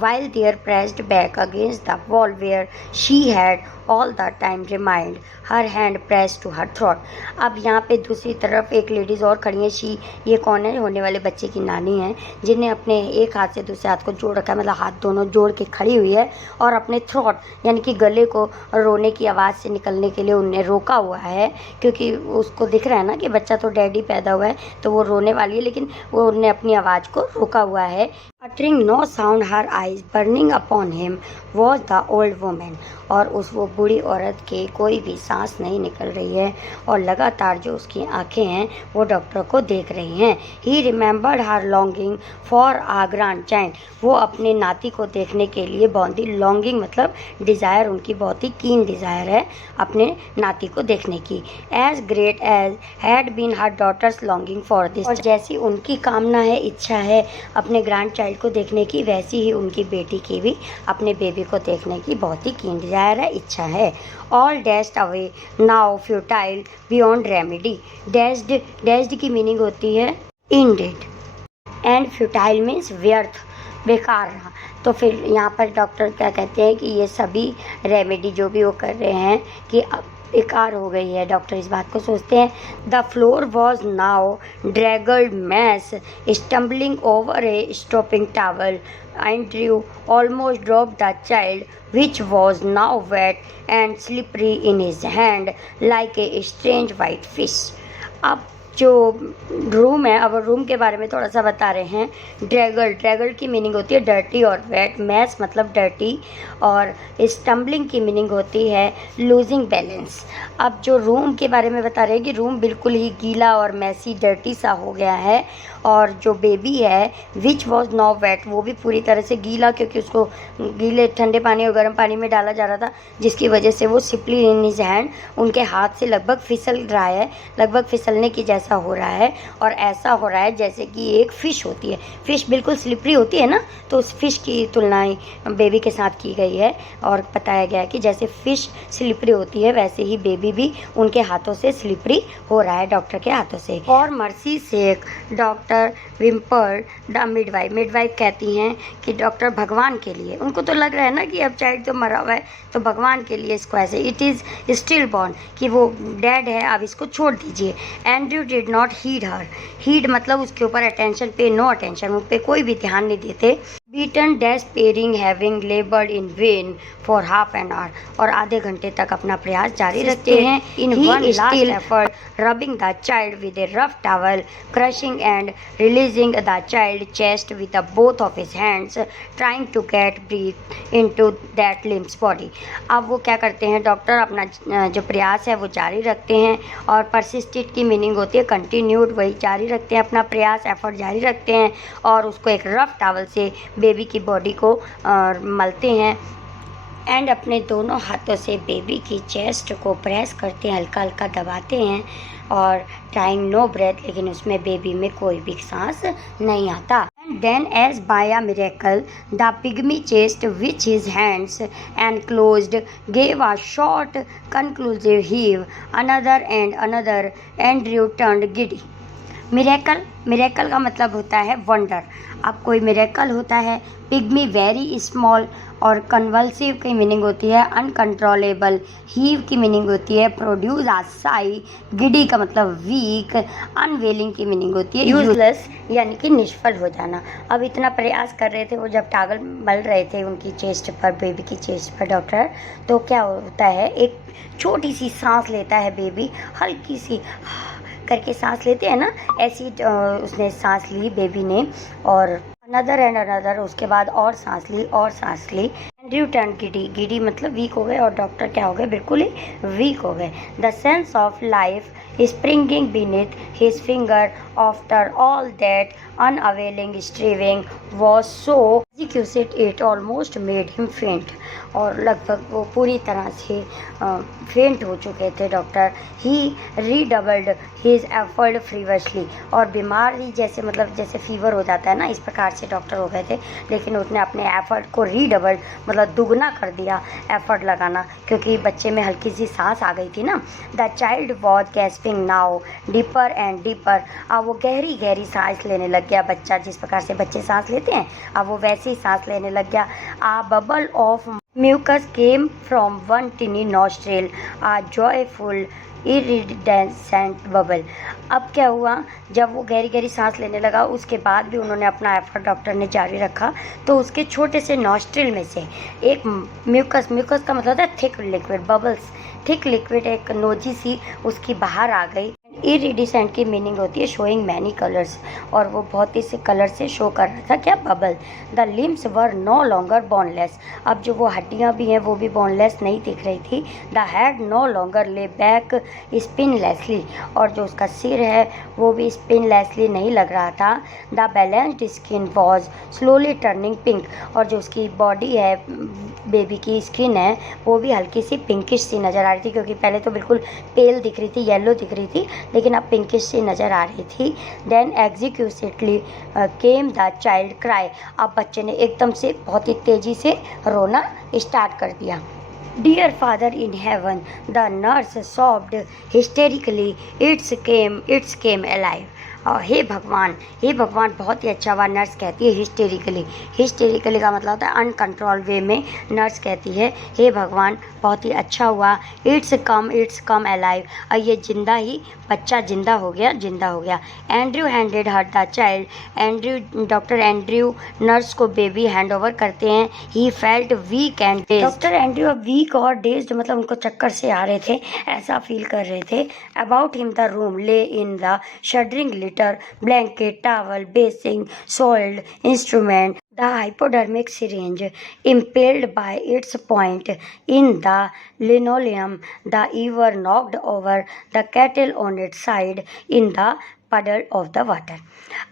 While there pressed back against the wall where she had all the time remained her hand press to her throat. अब यहाँ पे दूसरी तरफ एक लेडीज़ और खड़ी है। शी, ये कौन है? होने वाले बच्चे की नानी है, जिन्हें अपने एक हाथ से दूसरे हाथ को जोड़ रखा है, मतलब हाथ दोनों जोड़ के खड़ी हुई है, और अपने थ्रोट यानी कि गले को रोने की आवाज़ से निकलने के लिए उन्हें रोका हुआ है, क्योंकि उसको दिख रहा है ना कि बच्चा तो डैडी पैदा हुआ है तो वो रोने वाली है, लेकिन वो उन्होंने अपनी आवाज़ को रोका हुआ है। Uttering no sound, her eyes burning upon him was the old woman, और उस वो बूढ़ी औरत के कोई भी सांस नहीं निकल रही है, और लगातार जो उसकी आंखें हैं वो डॉक्टर को देख रही हैं। He remembered her longing for a grandchild, वो अपने नाती को देखने के लिए बहुत ही लॉन्गिंग मतलब डिज़ायर, उनकी बहुत ही कीन डिज़ायर है अपने नाती को देखने की। As great as had been her daughter's longing for this, और जैसी उनकी कामना है, इच्छा है अपने ग्रैंड चाइल्ड को देखने की, वैसी ही उनकी बेटी की भी अपने बेबी को देखने की बहुत ही कीन डिज़ायर है, इच्छा है। All dashed away now futile beyond remedy. Dashed की मीनिंग होती है इनडेड, एंड फ्यूटाइल मीन्स व्यर्थ, बेकार रहा। तो फिर यहाँ पर डॉक्टर क्या कहते हैं कि ये सभी रेमेडी जो भी वो कर रहे हैं कि अब बेकार हो गई है। डॉक्टर इस बात को सोचते हैं। The floor was now draggled mess, stumbling over a sopping towel, Andrew almost drop the child which was now wet and slippery in his hand like a strange white fish। अब जो room है, अब room के बारे में थोड़ा सा बता रहे हैं। ड्रैगल की मीनिंग होती है डर्टी और वेट, मैस मतलब डर्टी, और स्टम्बलिंग की मीनिंग होती है लूजिंग बैलेंस। अब जो रूम के बारे में बता रहे हैं कि रूम बिल्कुल ही गीला और मैसी डर्टी सा हो गया है, और जो बेबी है विच वॉज नॉ वेट, वो भी पूरी तरह से गीला, क्योंकि उसको गीले ठंडे पानी और गर्म पानी में डाला जा रहा था, जिसकी वजह से वो स्लिपरी इन हिज हैंड, उनके हाथ से लगभग फिसल रहा है, लगभग फिसलने की जैसा हो रहा है। और ऐसा हो रहा है जैसे कि एक फ़िश होती है, फ़िश बिल्कुल स्लिपरी होती है ना, तो उस फिश की तुलना बेबी के साथ की गई है और बताया गया है कि जैसे फ़िश स्लिपरी होती है वैसे ही बेबी भी उनके हाथों से स्लिपरी हो रहा है, डॉक्टर के हाथों से। और mercy sake doctor whimper the midwife, midwife कहती हैं कि डॉक्टर भगवान के लिए, उनको तो लग रहा है ना कि अब चाइल्ड तो मरा हुआ है, तो भगवान के लिए इसको ऐसे, इट इज़ स्टिल बॉर्न, कि वो डेड है, अब इसको छोड़ दीजिए। Andrew did not heed her, heed मतलब उसके ऊपर अटेंशन, पे नो अटेंशन, उन पर कोई भी ध्यान नहीं देते। Beaten despairing having लेबर्ड in when for half an hour, और आधे घंटे तक अपना प्रयास जारी रखते हैं। In one last effort rubbing the child with a rough towel, crushing and releasing the child chest with the both of his hands, trying to get breath into that limb's body। अब वो क्या करते हैं doctor, अपना जो प्रयास है वो जारी रखते हैं, और परसिस्टेड की मीनिंग होती है कंटिन्यूड, वही जारी रखते हैं अपना प्रयास, एफर्ट जारी रखते हैं, और उसको एक रफ टावल से बेबी की बॉडी को मलते हैं, एंड अपने दोनों हाथों से बेबी की चेस्ट को प्रेस करते हैं, हल्का हल्का दबाते हैं, और ट्राइंग नो ब्रेथ, लेकिन उसमें बेबी में कोई भी सांस नहीं आता। And then as by a miracle the pygmy chest which his hands and closed gave a short conclusive heave, another and another, Andrew turned giddy. Miracle, miracle का मतलब होता है वंडर। अब कोई मिरेकल होता है, पिग्मी वेरी स्मॉल, और convulsive की मीनिंग होती है अनकंट्रोलेबल, हीव की मीनिंग होती है प्रोड्यूस आ साई, गिडी का मतलब वीक, अनवेलिंग की मीनिंग होती है यूजलेस, यानी कि निष्फल हो जाना। अब इतना प्रयास कर रहे थे वो, जब टागल मल रहे थे उनकी चेस्ट पर, बेबी की चेस्ट पर डॉक्टर, तो क्या होता है, एक छोटी सी सांस लेता है बेबी, हल्की सी करके सांस लेते हैं ना, ऐसी उसने सांस ली बेबी ने, और अनदर एंड अनदर, उसके बाद और सांस ली और सांस ली। एंड्रयू टर्न गिडी, गिडी मतलब वीक हो गए, और डॉक्टर क्या हो गए, बिल्कुल ही वीक हो गए। The sense of life springing beneath his finger after all that unavailing striving was so exquisite it almost made him faint, और लगभग वो पूरी तरह से फेंट हो चुके थे डॉक्टर। ही रीडबल्ड हिज एफर्ट फ्रीवसली, और बीमारी जैसे मतलब जैसे फीवर हो जाता है ना, इस प्रकार से डॉक्टर हो गए थे, लेकिन उसने अपने एफर्ट को रीडबल्ड मतलब दुगना कर दिया एफर्ट लगाना, क्योंकि बच्चे में हल्की सी सांस आ गई थी ना। The child was gasping now deeper and deeper, अब वो गहरी गहरी सांस लेने लग गया बच्चा, जिस प्रकार से बच्चे सांस लेते हैं अब वो वैसे ही सांस लेने लग गया। A bubble of mucus came from one tiny nostril, a joyful iridescent bubble. अब क्या हुआ, जब वो गहरी गहरी सांस लेने लगा, उसके बाद भी उन्होंने अपना एफर्ट डॉक्टर ने जारी रखा, तो उसके छोटे से नॉस्ट्रिल में से एक म्यूकस, म्यूकस का मतलब होता है thick liquid, bubbles, thick liquid एक नोजी सी उसकी बाहर आ गई। इरिडिसेंट की मीनिंग होती है शोइंग मैनी कलर्स, और वो बहुत ही से कलर से शो कर रहा था क्या, bubble. The limbs were no longer boneless, अब जो वो हड्डियां भी हैं वो भी बोनलेस नहीं दिख रही थी। The head no longer lay back spinelessly, और जो उसका सिर है वो भी स्पिनलेसली नहीं लग रहा था। The balanced skin was slowly turning pink, और जो उसकी बॉडी है, बेबी की स्किन है, वो भी हल्की सी पिंकिश सी नज़र आ रही थी, क्योंकि पहले तो बिल्कुल पेल दिख रही थी, येलो दिख रही थी, लेकिन अब पिंकिश सी नज़र आ रही थी। Then executively came the child cry, अब बच्चे ने एकदम से बहुत ही तेज़ी से रोना स्टार्ट कर दिया। Dear father in heaven, the nurse sobbed hysterically, it's came alive, और हे भगवान, हे भगवान, बहुत ही अच्छा हुआ, नर्स कहती है हिस्टेरिकली, हिस्टेरिकली का मतलब होता है अनकंट्रोल वे में नर्स कहती है हे भगवान बहुत ही अच्छा हुआ, इट्स कम अलाइव, और ये जिंदा ही, बच्चा जिंदा हो गया, जिंदा हो गया। Andrew handed her the child, Andrew, doctor Andrew nurse को बेबी हैंड ओवर करते हैं। He felt weak and dazed, doctor Andrew अब वीक और डेज्ड मतलब उनको चक्कर से आ रहे थे, ऐसा फील कर रहे थे। अबाउट हिम द रूम ले in the shuddering litter, blanket, towel, basin, soiled instrument, the hypodermic syringe impaled by its point in the linoleum, the ewer knocked over, the kettle on its side in the puddle of the water.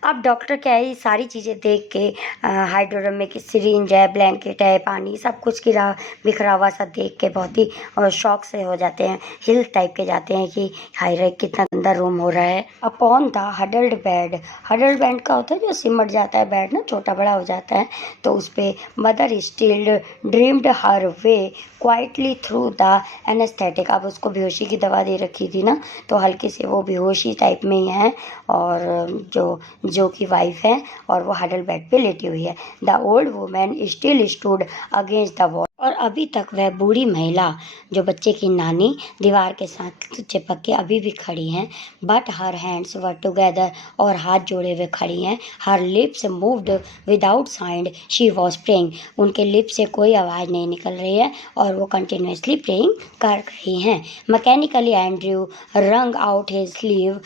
अब doctor क्या है, ये सारी चीज़ें देख के हाइड्रोडर्मिक syringe है, blanket है, पानी, सब कुछ गिरा बिखरा हुआ सा देख के बहुत ही शौक से हो जाते हैं, हिल टाइप के जाते हैं कि हाय रे कितना गंदा रूम हो रहा है. Upon the huddled bed, huddled bed का होता है जो सिमट जाता है बेड ना, छोटा बड़ा हो जाता है, तो उस पर mother still dreamed her way quietly through the anaesthetic. अब उसको बेहोशी की दवा दे रखी थी ना, तो हल्की से वो बेहोशी टाइप में ही है, और जो की वाइफ है और वो हडल बेड पे लेटी हुई है. The old women still stood against the wall, और अभी तक वह बूढ़ी महिला जो बच्चे की नानी दीवार के साथ चिपक के अभी भी खड़ी हैं. But her hands were together, और हाथ जोड़े हुए खड़ी हैं. हर lips moved without sound, she was praying. उनके लिप्स से कोई आवाज़ नहीं निकल रही है और वो कंटिन्यूसली प्रेइंग कर रही हैं. मैकेनिकली एंड्रयू रंग out his sleeve,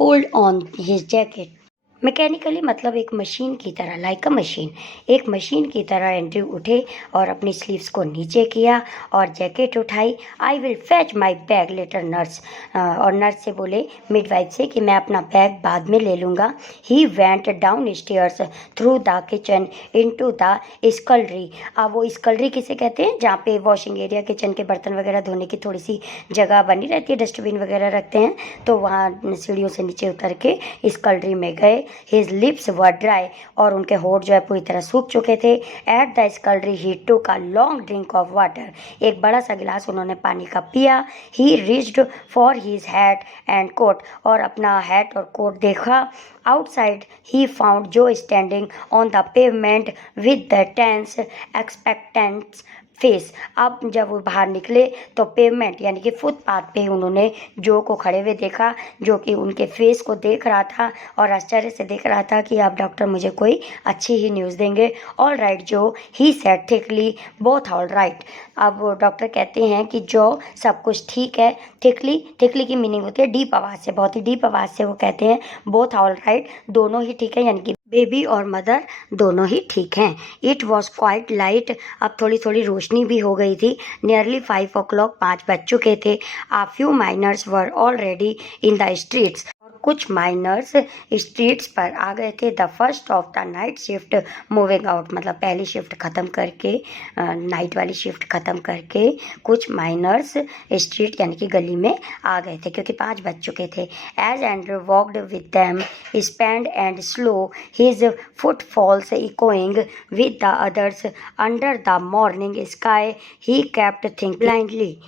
pulled on his jacket. Mechanically मतलब एक मशीन की तरह, लाइक अ मशीन, एक मशीन की तरह एंड्रयू उठे और अपनी स्लीव्स को नीचे किया और जैकेट उठाई. I will fetch my bag later nurse, और नर्स से बोले, मिडवाइफ से, कि मैं अपना बैग बाद में ले लूँगा. He went downstairs through the kitchen into the scullery. अब वो स्कलरी किसे कहते हैं, जहाँ पे वॉशिंग एरिया, किचन के बर्तन वगैरह धोने की थोड़ी सी जगह बनी रहती है, डस्टबिन वगैरह रखते हैं, तो वहाँ सीढ़ियों से नीचे उतर के स्कलरी में गए. His lips were dry, और उनके होठ जो है पूरी तरह सूख चुके थे. At the scullery he took a long drink of water. एक बड़ा सा गिलास उन्होंने पानी का पिया. He reached for his hat and coat, और अपना हैट और कोट देखा. Outside he found Joe standing on the pavement with the tense expectant face. अब जब वो बाहर निकले तो पेवमेंट यानी कि फुटपाथ पे उन्होंने जो को खड़े हुए देखा, जो कि उनके फेस को देख रहा था और आश्चर्य से देख रहा था कि अब डॉक्टर मुझे कोई अच्छी ही न्यूज़ देंगे. ऑल राइट जो, he said thickly, both all right. अब डॉक्टर कहते हैं कि जो सब कुछ ठीक है. थिकली, थिकली की मीनिंग होती है डीप आवाज़ से, बहुत ही डीप आवाज़ से वो कहते हैं बोथ ऑल राइट, दोनों ही ठीक है, यानी कि बेबी और मदर दोनों ही ठीक हैं. इट वॉज क्वाइट लाइट, अब थोड़ी थोड़ी रोशनी भी हो गई थी. नियरली 5 o'clock, 5 बज चुके थे. A few miners were already in the streets, कुछ माइनर्स स्ट्रीट्स पर आ गए थे. The first of the night shift moving out, मतलब पहली शिफ्ट ख़त्म करके, नाइट वाली शिफ्ट ख़त्म करके कुछ माइनर्स स्ट्रीट यानी कि गली में आ गए थे, क्योंकि 5 बज चुके थे. As Andrew walked with them spent and slow, his footfalls echoing with the others under the morning sky, he kept thinking blindly.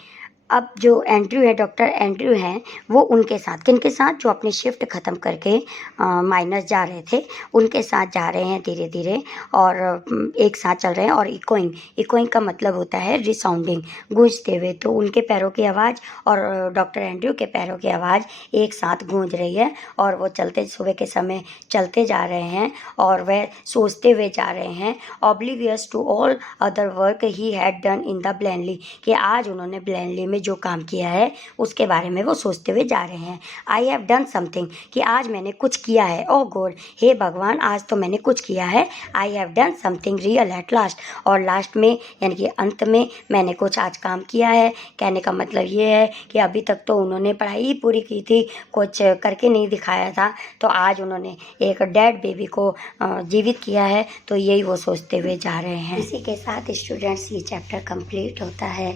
अब जो एंड्रयू है, डॉक्टर एंड्रयू हैं, वो उनके साथ, किनके साथ, जो अपनी शिफ्ट ख़त्म करके माइनस जा रहे थे उनके साथ जा रहे हैं धीरे धीरे, और एक साथ चल रहे हैं. और इकोइंग, इकोइंग का मतलब होता है रिसाउंडिंग, गूंजते हुए. तो उनके पैरों की आवाज़ और डॉक्टर एंड्रयू के पैरों की आवाज़ एक साथ गूंज रही है, और वो चलते, सुबह के समय चलते जा रहे हैं और वह सोचते हुए जा रहे हैं. Oblivious to all other work he had done in the Blaenelly, कि आज उन्होंने ब्लैंडली में जो काम किया है उसके बारे में वो सोचते हुए जा रहे हैं. आई हैव डन समथिंग, कि आज मैंने कुछ किया है. ओ गॉड, हे भगवान, आज तो मैंने कुछ किया है. I have done something real at last, और लास्ट में यानी कि अंत में मैंने कुछ आज काम किया है. कहने का मतलब ये है कि अभी तक तो उन्होंने पढ़ाई पूरी की थी, कुछ करके नहीं दिखाया था, तो आज उन्होंने एक डेड बेबी को जीवित किया है. तो यही वो सोचते हुए जा रहे हैं. इसी के साथ स्टूडेंट्स ये चैप्टर कंप्लीट होता है.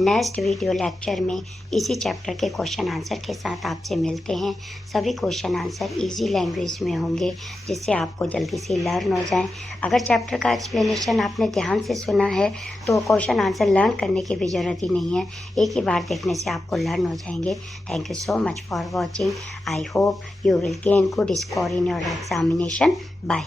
नेक्स्ट वीडियो लेक्चर में इसी चैप्टर के क्वेश्चन आंसर के साथ आपसे मिलते हैं. सभी क्वेश्चन आंसर इजी लैंग्वेज में होंगे, जिससे आपको जल्दी से लर्न हो जाएं. अगर चैप्टर का एक्सप्लेनेशन आपने ध्यान से सुना है तो क्वेश्चन आंसर लर्न करने की भी ज़रूरत ही नहीं है, एक ही बार देखने से आपको लर्न हो जाएंगे. Thank you so much for watching. I hope you will gain good score in your examination. Bye.